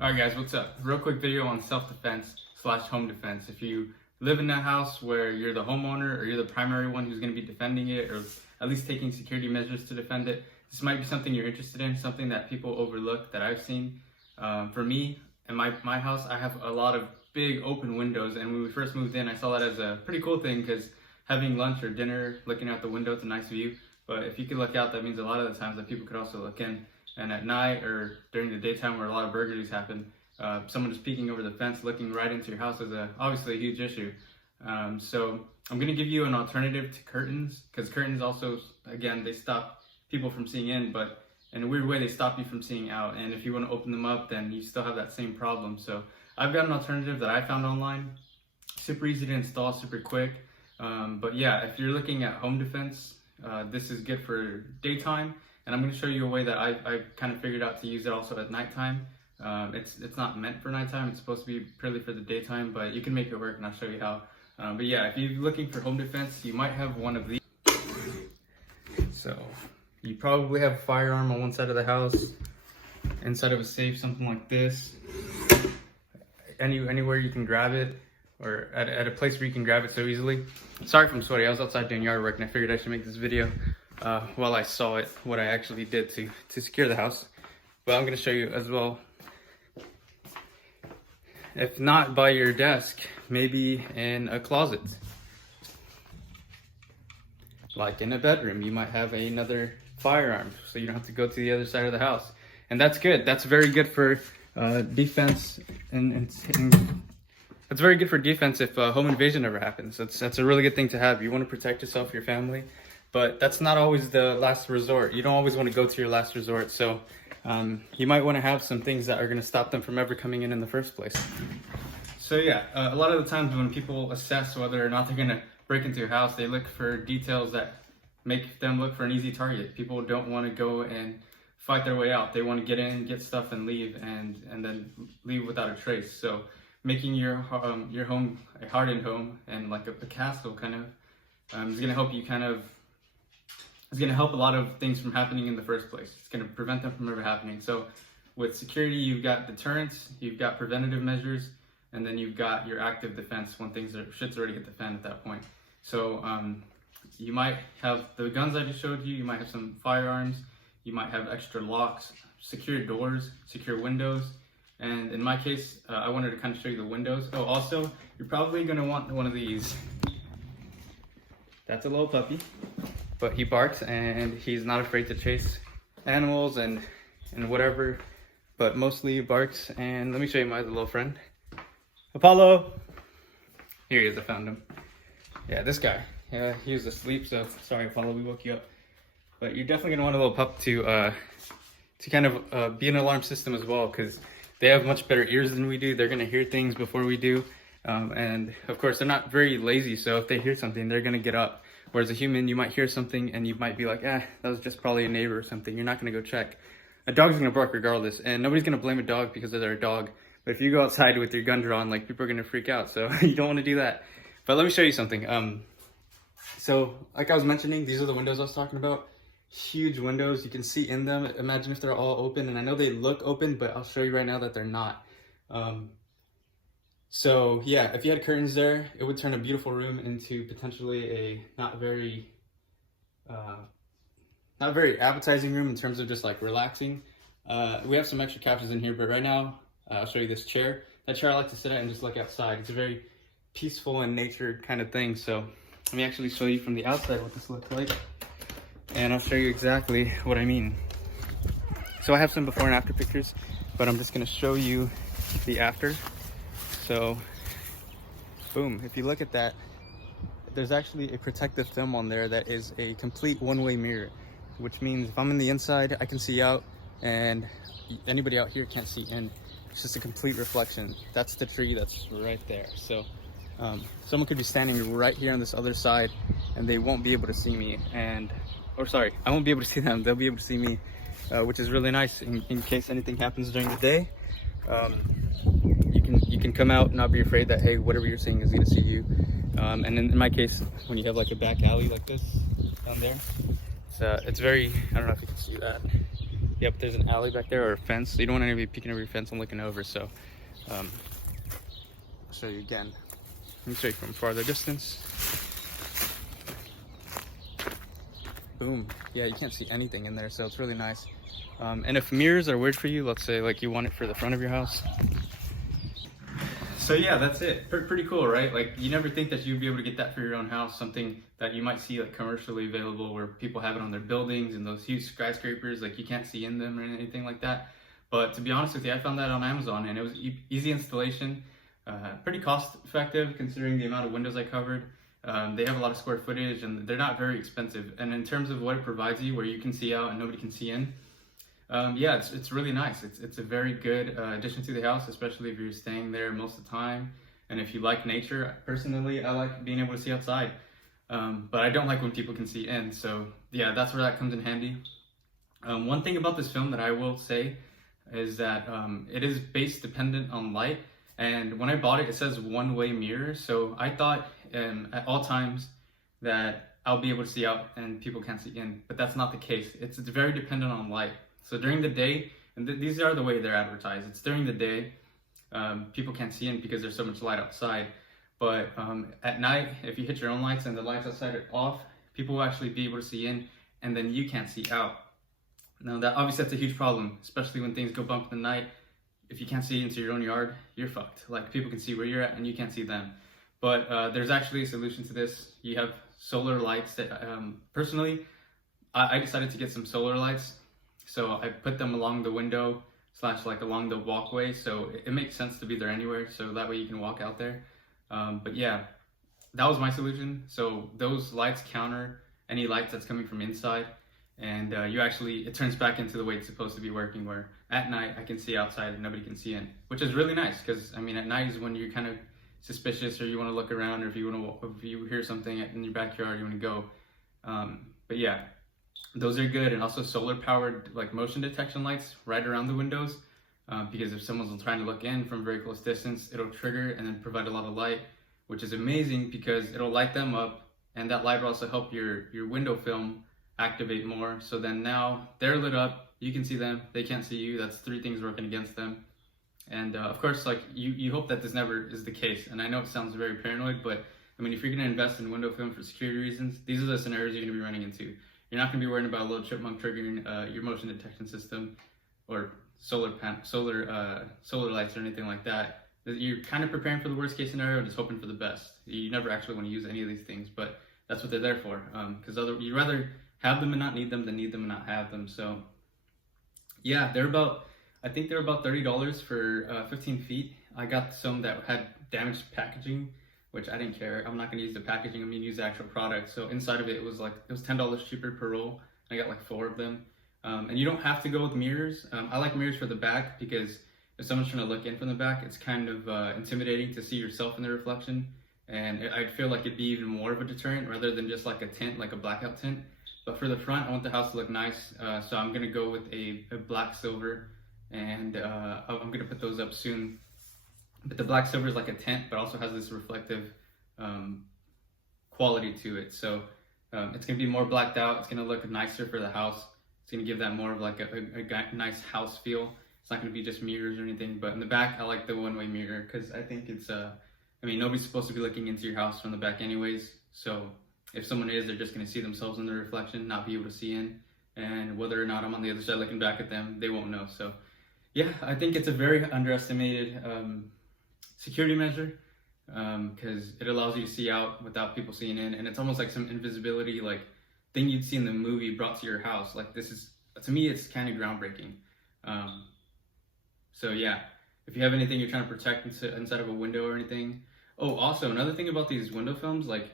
Alright guys, what's up? Real quick video on self-defense slash home defense. If you live in a house where you're the homeowner or you're the primary one who's going to be defending it, or at least taking security measures to defend it, this might be something you're interested in, something that people overlook that I've seen. For me, in my house, I have a lot of big open windows, and when we first moved in, I saw that as a pretty cool thing because having lunch or dinner, looking out the window, it's a nice view. But if you could look out, that means a lot of the times that people could also look in. And at night or during the daytime where a lot of burglaries happen, someone just peeking over the fence, looking right into your house is obviously a huge issue. So I'm going to give you an alternative to curtains, because curtains also, again, they stop people from seeing in, but in a weird way they stop you from seeing out. And if you want to open them up, then you still have that same problem. So I've got an alternative that I found online. Super easy to install, super quick. But yeah, if you're looking at home defense, this is good for daytime. And I'm going to show you a way that I kind of figured out to use it also at nighttime. It's not meant for nighttime, it's supposed to be purely for the daytime, but you can make it work and I'll show you how. But yeah, if you're looking for home defense, you might have one of these. So you probably have a firearm on one side of the house, inside of a safe, something like this. Anywhere you can grab it, or at a place where you can grab it so easily. Sorry if I'm sweaty, I was outside doing yard work and I figured I should make this video while I saw it, what I actually did to secure the house. But I'm going to show you as well. If not by your desk, maybe in a closet. Like in a bedroom, you might have another firearm, so you don't have to go to the other side of the house. And that's good. That's very good for defense, and it's very good for defense if home invasion ever happens. That's a really good thing to have. You want to protect yourself, your family, but that's not always the last resort. You don't always want to go to your last resort, so you might want to have some things that are going to stop them from ever coming in the first place. So yeah, a lot of the times when people assess whether or not they're going to break into your house, they look for details that make them look for an easy target. People don't want to go and fight their way out. They want to get in, get stuff, and leave, and then leave without a trace. So making your home a hardened home and like a castle kind of is going to help you it's going to help a lot of things from happening in the first place. It's going to prevent them from ever happening. So with security, you've got deterrence, you've got preventative measures, and then you've got your active defense when shit's already hit the fan at that point. So you might have the guns I just showed you, you might have some firearms, you might have extra locks, secure doors, secure windows. And in my case, I wanted to kind of show you the windows. Oh, also, you're probably going to want one of these. That's a little puppy, but he barks and he's not afraid to chase animals and whatever, but mostly barks. And let me show you my little friend. Apollo! Here he is, I found him. Yeah, this guy. Yeah, he was asleep, so sorry Apollo, we woke you up. But you're definitely going to want a little pup to kind of be an alarm system as well, because they have much better ears than we do. They're going to hear things before we do. And of course, they're not very lazy, so if they hear something, they're going to get up. Whereas a human, you might hear something and you might be like, that was just probably a neighbor or something. You're not going to go check. A dog's going to bark regardless, and nobody's going to blame a dog because they're a dog. But if you go outside with your gun drawn, like, people are going to freak out, so you don't want to do that. But let me show you something. So like I was mentioning, these are the windows I was talking about. Huge windows, you can see in them. Imagine if they're all open, and I know they look open, but I'll show you right now that they're not. So yeah, if you had curtains there, it would turn a beautiful room into potentially a not very appetizing room in terms of just like relaxing. We have some extra couches in here, but right now I'll show you this chair. That chair I like to sit at and just look outside. It's a very peaceful and nature kind of thing. So let me actually show you from the outside what this looks like, and I'll show you exactly what I mean. So I have some before and after pictures, but I'm just going to show you the after. So boom, if you look at that, there's actually a protective film on there that is a complete one-way mirror, which means if I'm in the inside, I can see out, and anybody out here can't see in. It's just a complete reflection. That's the tree that's right there. So someone could be standing right here on this other side and they won't be able to see me, or sorry, I won't be able to see them. They'll be able to see me, which is really nice in case anything happens during the day. You can come out and not be afraid that, hey, whatever you're seeing is going to see you. And in my case, when you have like a back alley like this down there, it's very, I don't know if you can see that. Yep, there's an alley back there or a fence. So you don't want anybody peeking over your fence and looking over. So I'll show you again. Let me show you from farther distance. Boom. Yeah, you can't see anything in there, so it's really nice. And if mirrors are weird for you, let's say like you want it for the front of your house. So yeah, that's it. Pretty cool, right? Like you never think that you'd be able to get that for your own house, something that you might see like commercially available where people have it on their buildings and those huge skyscrapers, like you can't see in them or anything like that. But to be honest with you, I found that on Amazon and it was easy installation, pretty cost effective considering the amount of windows I covered. They have a lot of square footage and they're not very expensive. And in terms of what it provides you, where you can see out and nobody can see in, yeah, it's really nice. It's a very good addition to the house, especially if you're staying there most of the time. And if you like nature, personally, I like being able to see outside. But I don't like when people can see in. So yeah, that's where that comes in handy. One thing about this film that I will say is that it is base dependent on light. And when I bought it, it says one-way mirror. So I thought at all times that I'll be able to see out and people can't see in, but that's not the case. It's very dependent on light. So during the day, and these are the way they're advertised, it's during the day, people can't see in because there's so much light outside. But at night, if you hit your own lights and the lights outside are off, people will actually be able to see in, and then you can't see out. Now that obviously that's a huge problem, especially when things go bump in the night. If you can't see into your own yard, you're fucked. Like people can see where you're at and you can't see them. But there's actually a solution to this. You have solar lights that, personally, I decided to get some solar lights. So I put them along the window / like along the walkway. So it makes sense to be there anywhere. So that way you can walk out there. But yeah, that was my solution. So those lights counter any lights that's coming from inside. And it turns back into the way it's supposed to be working, where at night I can see outside and nobody can see in, which is really nice because I mean at night is when you're kind of suspicious or you want to look around, or if you hear something in your backyard you want to go. But yeah, those are good. And also solar powered like motion detection lights right around the windows, because if someone's trying to look in from a very close distance, it'll trigger and then provide a lot of light, which is amazing because it'll light them up, and that light will also help your window film activate more. So then now they're lit up, you can see them, they can't see you. That's three things working against them. And of course, like you hope that this never is the case. And I know it sounds very paranoid, but I mean, if you're going to invest in window film for security reasons, these are the scenarios you're going to be running into. You're not going to be worrying about a little chipmunk triggering your motion detection system or solar lights or anything like that. You're kind of preparing for the worst case scenario, just hoping for the best. You never actually want to use any of these things, but that's what they're there for. Because you'd rather have them and not need them than need them and not have them. So yeah, I think they're about $30 for 15 feet. I got some that had damaged packaging, which I didn't care. I'm not going to use the packaging. I'm going to use the actual product. So inside of it was $10 cheaper per roll. I got like 4 of them. And you don't have to go with mirrors. I like mirrors for the back because if someone's trying to look in from the back, it's kind of intimidating to see yourself in the reflection. And I'd feel like it'd be even more of a deterrent rather than just like a tint, like a blackout tint. But for the front, I want the house to look nice. So I'm going to go with a black silver, and I'm going to put those up soon. But the black silver is like a tint, but also has this reflective quality to it. So it's going to be more blacked out. It's going to look nicer for the house. It's going to give that more of like a nice house feel. It's not going to be just mirrors or anything. But in the back, I like the one-way mirror because I think it's, I mean, nobody's supposed to be looking into your house from the back anyways. So if someone is, they're just going to see themselves in the reflection, not be able to see in. And whether or not I'm on the other side looking back at them, they won't know. So yeah, I think it's a very underestimated security measure because it allows you to see out without people seeing in. And it's almost like some invisibility like thing you'd see in the movie brought to your house. Like this is, to me, it's kind of groundbreaking. So yeah, if you have anything you're trying to protect inside of a window or anything. Oh, also another thing about these window films, like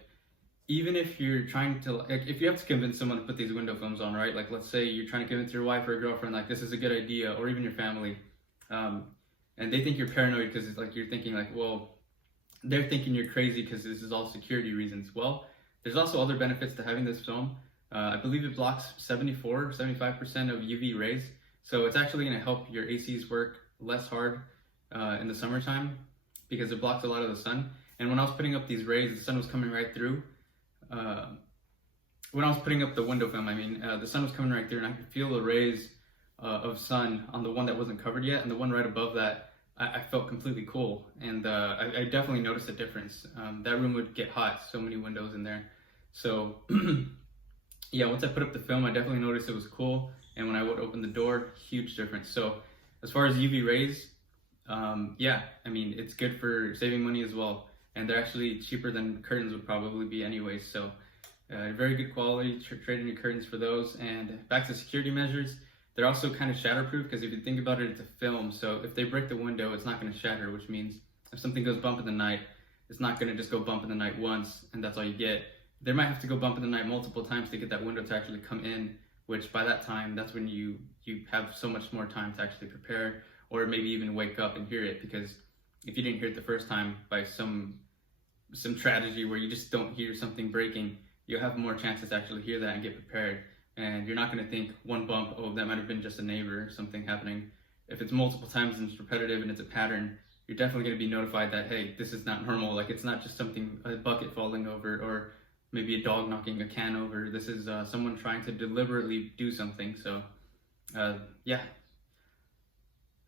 even if you're trying to, like, if you have to convince someone to put these window films on, right? Like let's say you're trying to convince your wife or a girlfriend, like this is a good idea, or even your family, and they think you're paranoid because it's like you're thinking like, well, they're thinking you're crazy because this is all security reasons. Well, there's also other benefits to having this film. I believe it blocks 75% of UV rays, so it's actually going to help your ACs work less hard in the summertime because it blocks a lot of the sun. And when I was putting up these rays, the sun was coming right through. When I was putting up the window film, I mean, the sun was coming right through, and I could feel the rays of sun on the one that wasn't covered yet, and the one right above that, I felt completely cool, and I definitely noticed a difference. That room would get hot, so many windows in there. So yeah, once I put up the film, I definitely noticed it was cool, and when I would open the door, huge difference. So as far as UV rays, yeah, I mean, it's good for saving money as well, and they're actually cheaper than curtains would probably be anyways. So very good quality, trading your curtains for those. And back to security measures, they're also kind of shatterproof, because if you think about it, it's a film. So if they break the window, it's not going to shatter, which means if something goes bump in the night, it's not going to just go bump in the night once and that's all you get. They might have to go bump in the night multiple times to get that window to actually come in, which by that time, that's when you have so much more time to actually prepare, or maybe even wake up and hear it, because if you didn't hear it the first time by some tragedy where you just don't hear something breaking, you'll have more chances to actually hear that and get prepared. And you're not going to think one bump, oh, that might have been just a neighbor or something happening. If it's multiple times and it's repetitive and it's a pattern, you're definitely going to be notified that, hey, this is not normal. Like, it's not just something, a bucket falling over, or maybe a dog knocking a can over. This is someone trying to deliberately do something. So yeah.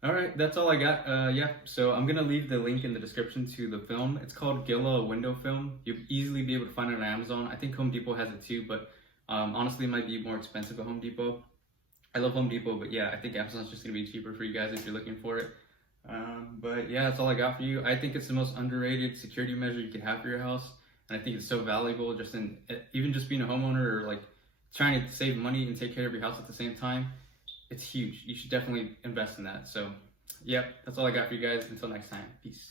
All right, that's all I got. Yeah, so I'm gonna leave the link in the description to the film. It's called Gilla window film. You'll easily be able to find it on Amazon. I think Home Depot has it too, but honestly, it might be more expensive at Home Depot. I love Home Depot, but yeah, I think Amazon's just gonna be cheaper for you guys if you're looking for it. But yeah, that's all I got for you. I think it's the most underrated security measure you can have for your house, and I think it's so valuable just in even just being a homeowner, or like trying to save money and take care of your house at the same time. It's huge. You should definitely invest in that. So, yep, that's all I got for you guys. Until next time, peace.